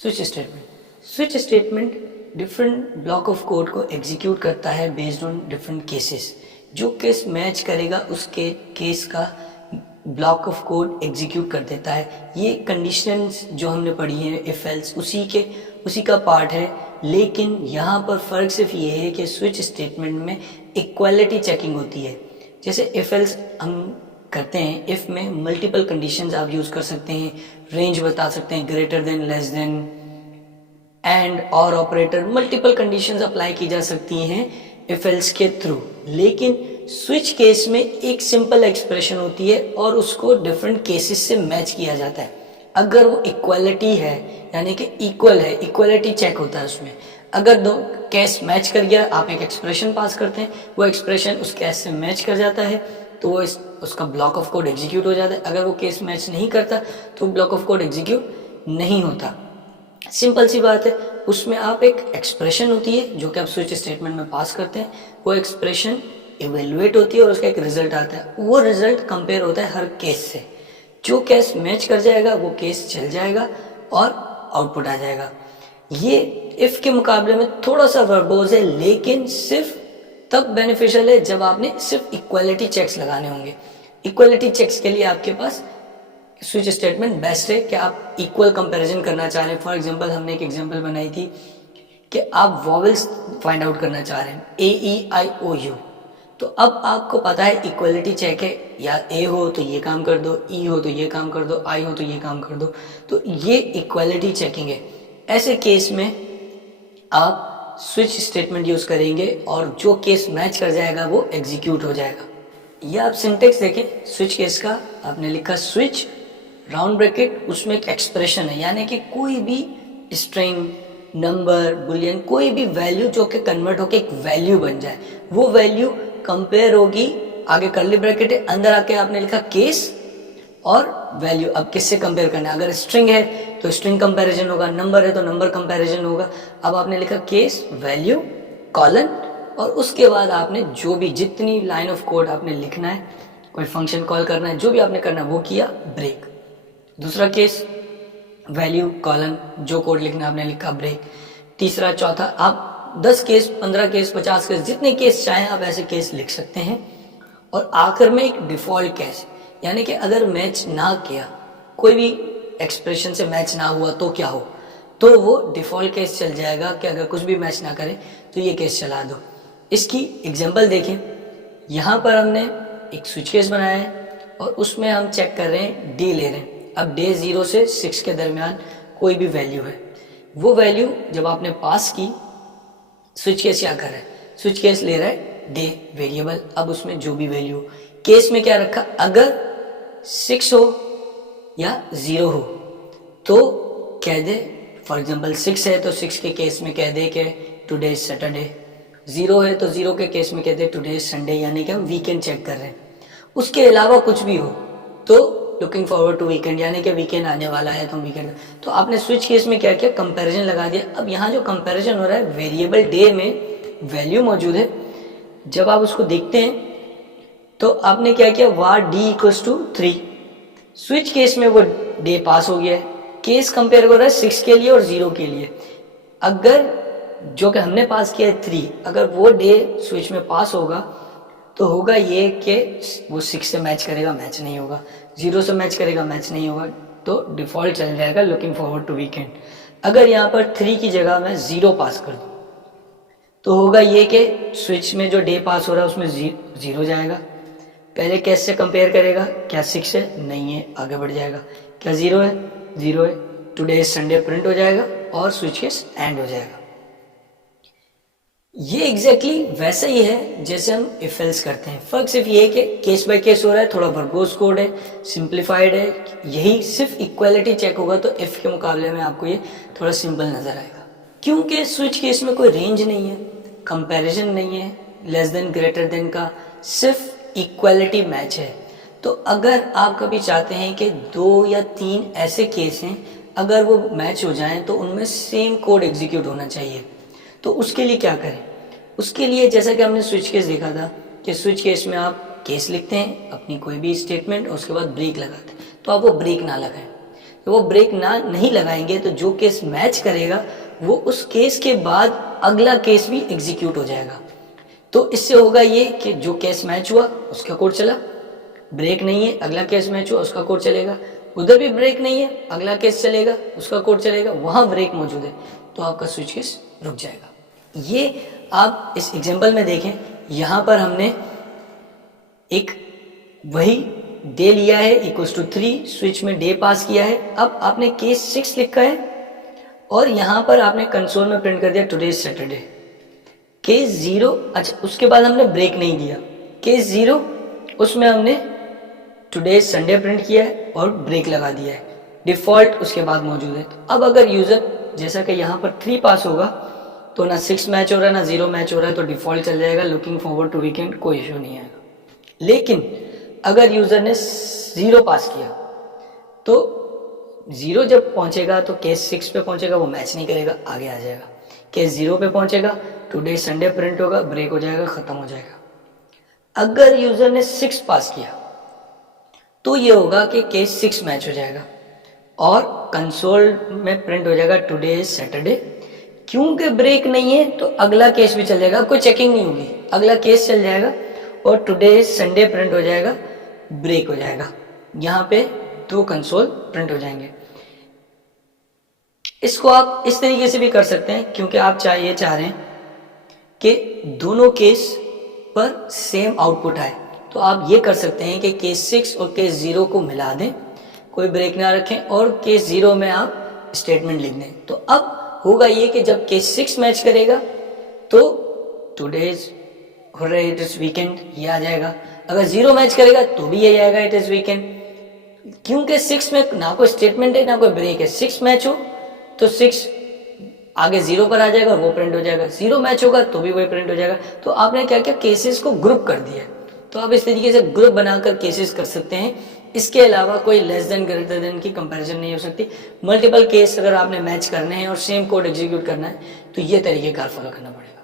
Switch statement different block of code को execute करता है बेस्ड ऑन डिफरेंट केसेस। जो केस मैच करेगा उसके केस का ब्लॉक ऑफ कोड एग्जीक्यूट कर देता है। ये कंडीशंस जो हमने पढ़ी है इफ एल्स उसी का पार्ट है, लेकिन यहाँ पर फ़र्क सिर्फ ये है कि स्विच स्टेटमेंट में इक्वालिटी चेकिंग होती है। जैसे इफ एल्स हम करते हैं, इफ में मल्टीपल कंडीशंस आप यूज़ कर सकते हैं, रेंज बता सकते हैं, greater than, less than, and और ऑपरेटर, मल्टीपल कंडीशंस अप्लाई की जा सकती हैं इफ एल्स के थ्रू। लेकिन स्विच केस में एक सिंपल एक्सप्रेशन होती है और उसको डिफरेंट केसेस से मैच किया जाता है। अगर वो इक्वालिटी है यानी कि इक्वल है, इक्वालिटी चेक होता है उसमें। अगर दो केस मैच कर गया, आप एक एक्सप्रेशन पास करते हैं, वो एक्सप्रेशन उस केस से मैच कर जाता है तो वो उसका ब्लॉक ऑफ कोड एग्जीक्यूट हो जाता है। अगर वो केस मैच नहीं करता तो ब्लॉक ऑफ कोड एग्जीक्यूट नहीं होता। सिंपल सी बात है। उसमें आप एक एक्सप्रेशन होती है जो कि आप स्विच स्टेटमेंट में पास करते हैं, वो एक्सप्रेशन इवेलुएट होती है और उसका एक रिजल्ट आता है। वो रिजल्ट कंपेयर होता है हर केस से। जो केस मैच कर जाएगा वो केस चल जाएगा और आउटपुट आ जाएगा। ये इफ के मुकाबले में थोड़ा सा वर्बोज है, लेकिन सिर्फ तब बेनिफिशियल है जब आपने सिर्फ इक्वालिटी चेक्स लगाने होंगे। इक्वालिटी चेक्स के लिए आपके पास स्विच स्टेटमेंट बेस्ट है कि आप इक्वल कंपैरिजन करना चाह रहे हैं। फॉर एग्जांपल हमने एक एग्जांपल बनाई थी कि आप वॉवेल्स फाइंड आउट करना चाह रहे हैं, AEIOU। तो अब आपको पता है इक्वलिटी चेक है, या ए हो तो ये काम कर दो, ई हो तो ये काम कर दो, आई हो तो ये काम कर दो। तो ये इक्वलिटी चेकिंग है। ऐसे केस में आप स्विच स्टेटमेंट यूज करेंगे और जो केस मैच कर जाएगा वो एग्जीक्यूट हो जाएगा। ये आप सिंटेक्स देखें स्विच केस का, आपने लिखा स्विच राउंड ब्रैकेट, उसमें एक एक्सप्रेशन है, यानी कि कोई भी स्ट्रिंग, नंबर, बुलियन, कोई भी वैल्यू जो कि कन्वर्ट होकर एक वैल्यू बन जाए, वो वैल्यू कंपेयर होगी। आगे कर्ली ब्रैकेट है, अंदर आके आपने लिखा केस और वैल्यू। अब किससे कंपेयर करना है? अगर स्ट्रिंग है तो स्ट्रिंग कंपैरिजन होगा, नंबर है तो नंबर कंपैरिजन होगा। अब आपने लिखा केस, वैल्यू, कॉलन, और उसके बाद आपने जो भी जितनी लाइन ऑफ कोड आपने लिखना है, कोई फंक्शन कॉल करना है, जो भी आपने करना है वो किया, ब्रेक। दूसरा केस, वैल्यू, कॉलन, जो कोड लिखना आपने लिखा, ब्रेक। तीसरा, चौथा, आप 10 केस, 15 केस, 50 केस, जितने केस चाहें आप ऐसे केस लिख सकते हैं। और आखिर में एक डिफॉल्ट केस, यानी कि अगर मैच ना किया, कोई भी एक्सप्रेशन से मैच ना हुआ तो क्या हो, तो वो डिफॉल्ट केस चल जाएगा कि अगर कुछ भी मैच ना करे तो ये केस चला दो। इसकी एग्जांपल देखें। यहाँ पर हमने एक स्विच केस बनाया है और उसमें हम चेक कर रहे हैं, डे ले रहे हैं। अब डे 0 से 6 के दरमियान कोई भी वैल्यू है, वो वैल्यू जब आपने पास की, स्विच केस क्या कर रहा है? स्विच केस ले रहा है डे वेरिएबल। अब उसमें जो भी वैल्यू, केस में क्या रखा, अगर 6 हो या 0 हो तो कह दे, फॉर एग्जांपल 6 है तो 6 के केस में कह दे कि टुडे इज सैटरडे। 0 है तो 0 के केस में कहते हैं टुडे इज संडे, यानी कि हम वीकेंड चेक कर रहे हैं। उसके अलावा कुछ भी हो तो लुकिंग फॉरवर्ड टू वीकेंड, यानी कि वीकेंड आने वाला है तो वीकेंड। तो आपने स्विच केस में क्या किया, कंपैरिजन लगा दिया। अब यहाँ जो कंपैरिजन हो रहा है, वेरिएबल डे में वैल्यू मौजूद है, जब आप उसको देखते हैं तो आपने क्या किया, var d equals to 3। Switch case में वो डे पास हो गया है, केस कंपेयर हो रहा है 6 के लिए और 0 के लिए। अगर जो कि हमने पास किया है 3, अगर वो डे स्विच में पास होगा तो होगा ये कि वो 6 से मैच करेगा, मैच नहीं होगा, 0 से मैच करेगा, मैच नहीं होगा, तो डिफॉल्ट चल जाएगा लुकिंग फॉरवर्ड टू वीकेंड। अगर यहाँ पर 3 की जगह मैं 0 पास कर दूँ तो होगा ये कि स्विच में जो डे पास हो रहा है उसमें 0 जाएगा। पहले केस से कंपेयर करेगा, क्या 6 है? नहीं है, आगे बढ़ जाएगा। क्या 0 है? 0 है। टुडे इज संडे प्रिंट हो जाएगा और स्विच केस एंड हो जाएगा। ये एग्जैक्टली वैसा ही है जैसे हम इफ एल्स करते हैं। फर्क सिर्फ ये है कि केस बाय केस हो रहा है, थोड़ा वर्बोस कोड है, सिंप्लीफाइड है। यही सिर्फ इक्वालिटी चेक होगा तो इफ के मुकाबले में आपको ये थोड़ा सिंपल नजर आएगा, क्योंकि स्विच केस में कोई रेंज नहीं है, कंपैरिजन नहीं है, लेस देन ग्रेटर देन का, सिर्फ इक्वालिटी मैच है। तो अगर आप कभी चाहते हैं कि 2 या 3 ऐसे केस हैं, अगर वो मैच हो जाएं तो उनमें सेम कोड एग्जीक्यूट होना चाहिए। तो उसके लिए क्या करें? उसके लिए जैसा कि हमने स्विच केस देखा था कि स्विच केस में आप केस लिखते हैं अपनी कोई भी स्टेटमेंट और उसके बाद ब्रेक लगाते हैं, तो आप वो ब्रेक ना लगाएं। तो वो ब्रेक ना नहीं लगाएंगे तो जो केस मैच करेगा वो उस केस के बाद अगला केस भी एग्जीक्यूट हो जाएगा। तो इससे होगा ये कि जो केस मैच हुआ उसका कोड चला, ब्रेक नहीं है अगला केस मैच हुआ उसका कोड चलेगा, उधर भी ब्रेक नहीं है अगला केस चलेगा उसका कोड चलेगा, वहां ब्रेक मौजूद है तो आपका स्विच केस रुक जाएगा। ये आप इस एग्जांपल में देखें, यहां पर हमने एक वही डे लिया है इक्वल्स टू 3, स्विच में डे पास किया है। अब आपने केस 6 लिखा है और यहां पर आपने कंसोल में प्रिंट कर दिया टुडे सैटरडे। केस 0, अच्छा उसके बाद हमने ब्रेक नहीं दिया। केस 0 उसमें हमने टुडे संडे प्रिंट किया है और ब्रेक लगा दिया है, डिफॉल्ट उसके बाद मौजूद है। तो अब अगर यूजर जैसा कि यहाँ पर 3 पास होगा तो ना 6 मैच हो रहा है ना 0 मैच हो रहा है तो डिफॉल्ट चल जाएगा, लुकिंग फॉरवर्ड टू वीकेंड, कोई इश्यू नहीं आएगा। लेकिन अगर यूजर ने 0 पास किया तो 0 जब पहुंचेगा तो केस 6 पे पहुंचेगा, वो मैच नहीं करेगा, आगे आ जाएगा। केस 0 पे पहुंचेगा, टुडे संडे प्रिंट होगा, ब्रेक हो जाएगा, खत्म हो जाएगा। अगर यूजर ने 6 पास किया तो ये होगा कि केस 6 मैच हो जाएगा और कंसोल में प्रिंट हो जाएगा टुडे सैटरडे। क्योंकि ब्रेक नहीं है तो अगला केस भी चल जाएगा, कोई चेकिंग नहीं होगी, अगला केस चल जाएगा और टुडे संडे प्रिंट हो जाएगा, ब्रेक हो जाएगा। यहाँ पे 2 कंसोल प्रिंट हो जाएंगे। इसको आप इस तरीके से भी कर सकते हैं क्योंकि आप चाह रहे हैं कि दोनों केस पर सेम आउटपुट आए, तो आप ये कर सकते हैं कि केस 6 और केस 0 को मिला दें, कोई ब्रेक ना रखें और केस 0 में आप स्टेटमेंट लिख दें। तो अब होगा ये कि जब केस 6 मैच करेगा तो टुडेज हो रहा है इट इज वीकेंड, ये आ जाएगा। अगर 0 मैच करेगा तो भी ये आएगा इट इज वीकेंड, क्योंकि 6 में ना कोई स्टेटमेंट है ना कोई ब्रेक है। 6 मैच हो तो 6 आगे 0 पर आ जाएगा और वो प्रिंट हो जाएगा, 0 मैच होगा तो भी वही प्रिंट हो जाएगा। तो आपने क्या किया, केसेस को ग्रुप कर दिया। तो आप इस तरीके से ग्रुप बनाकर केसेस कर सकते हैं। इसके अलावा कोई लेस देन ग्रेटर देन की कंपैरिजन नहीं हो सकती। मल्टीपल केस अगर आपने मैच करने हैं और सेम कोड एग्जीक्यूट करना है तो ये तरीकेकार फॉलो करना पड़ेगा।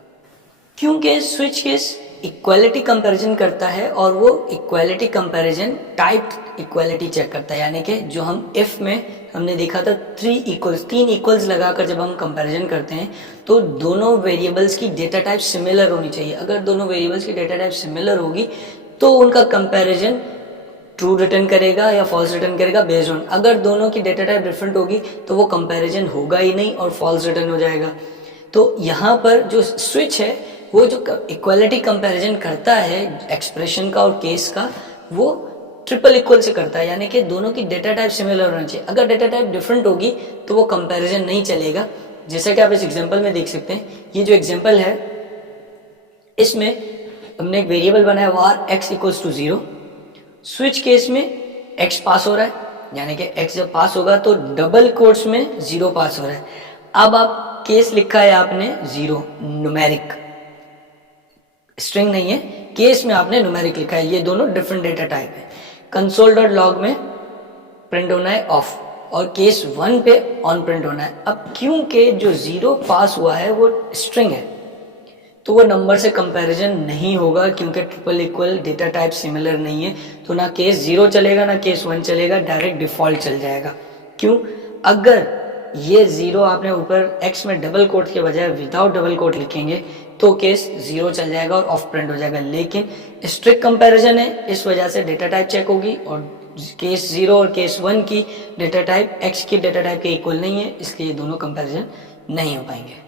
क्योंकि स्विच केस इक्वालिटी कंपैरिजन करता है और वो equality comparison type equality check करता है, यानी कि जो हम इफ में हमने देखा था 3 इक्वल्स लगाकर जब हम कंपैरिजन करते हैं तो दोनों वेरिएबल्स की डेटा टाइप सिमिलर होनी चाहिए। अगर दोनों वेरिएबल्स की डेटा टाइप सिमिलर होगी तो उनका कंपैरिजन ट्रू रिटर्न करेगा या फॉल्स रिटर्न करेगा बेस्ड ऑन। अगर दोनों की डेटा टाइप डिफरेंट होगी तो वो कंपैरिजन होगा ही नहीं और फॉल्स रिटर्न हो जाएगा। तो यहाँ पर जो स्विच है वो जो इक्वालिटी कंपैरिजन करता है एक्सप्रेशन का और केस का, वो ट्रिपल इक्वल से करता है, यानी कि दोनों की डेटा टाइप सिमिलर होना चाहिए। अगर डेटा टाइप डिफरेंट होगी तो वो कंपैरिजन नहीं चलेगा। जैसा कि आप इस एग्जांपल में देख सकते हैं, ये जो एग्जांपल है इसमें हमने एक वेरिएबल बनाया var x equals to 0। Switch case में x पास हो रहा है, यानी कि x जब पास होगा तो डबल कोट्स में 0 पास हो रहा है। अब आप केस लिखा है आपने 0, न्यूमेरिक, स्ट्रिंग नहीं है, केस में आपने न्यूमेरिक लिखा है। ये दोनों डिफरेंट डेटा टाइप है। console.log में प्रिंट होना है ऑफ और केस 1 पे ऑन प्रिंट होना है। अब क्योंकि जो 0 पास हुआ है वो स्ट्रिंग है तो वो नंबर से कंपैरिजन नहीं होगा, क्योंकि triple equal data type similar नहीं है। तो ना केस 0 चलेगा ना केस 1 चलेगा, डायरेक्ट डिफॉल्ट चल जाएगा। क्यों? अगर ये 0 आपने ऊपर x में डबल कोट के बजाय विदाउट डबल कोट लिखेंगे तो केस 0 चल जाएगा और ऑफ प्रिंट हो जाएगा। लेकिन स्ट्रिक्ट कंपैरिजन है, इस वजह से डेटा टाइप चेक होगी और केस 0 और केस 1 की डेटा टाइप x की डेटा टाइप के इक्वल नहीं है, इसलिए दोनों कंपैरिजन नहीं हो पाएंगे।